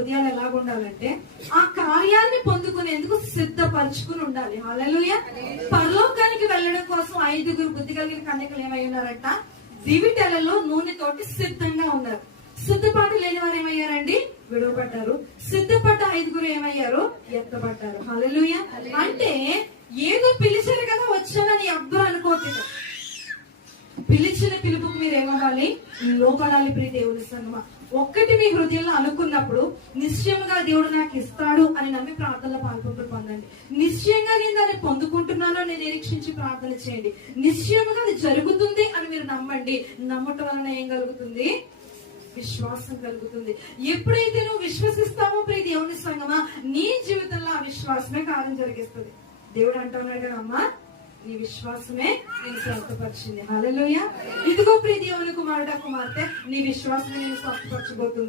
హృదయాలు ఎలాగ ఉండాలంటే ఆ కార్యాన్ని పొందుకునేందుకు సిద్ధపరచుకుని ఉండాలి. హల్లెలూయా. పరలోకానికి వెళ్ళడం కోసం 5 బుద్ధి కలిగిన కన్యకలు ఏమై ఉన్నారంట? దివిటెలలో నూనెతోటి సిద్ధంగా ఉన్నారు. సిద్ధపాటు లేని వారు ఏమయ్యారండి? విడవబడ్డారు. సిద్ధపడ్డ 5 ఏమయ్యారు? ఎత్తబడ్డారు. హల్లెలూయా. అంటే ఏదో పిలిచారు కదా వచ్చానని ఎవ్వరు అనుకోవట్లేదు. పిలిచిన పిలుపుకు మీరు ఏమవ్వాలి? లోపడాలి. ప్రియ దేవుని సంగమా, ఒక్కటి మీ హృదయంలో అనుకున్నప్పుడు నిశ్చయంగా దేవుడు నాకు ఇస్తాడు అని నమ్మి ప్రార్థనలో పాల్పొందులు పొందండి. నిశ్చయంగా నేను దాన్ని పొందుకుంటున్నాను అని నిరీక్షించి ప్రార్థన చేయండి. నిశ్చయంగా అది జరుగుతుంది అని మీరు నమ్మండి. నమ్మటం వలన ఏం కలుగుతుంది? విశ్వాసం కలుగుతుంది. ఎప్పుడైతే నువ్వు విశ్వసిస్తావో ప్రియ దేవుని సంగమా, నీ జీవితంలో ఆ విశ్వాసమే కార్యం జరిగిస్తుంది. దేవుడు అంటున్నాడు కదా, అమ్మా నీ విశ్వాసమే నేను స్వస్థపరిచింది. హల్లెలూయా. ఇదిగో ప్రియ దేవుని కుమారుడా కుమార్తె, నీ విశ్వాసమే నేను స్వస్థపరచబోతుంది.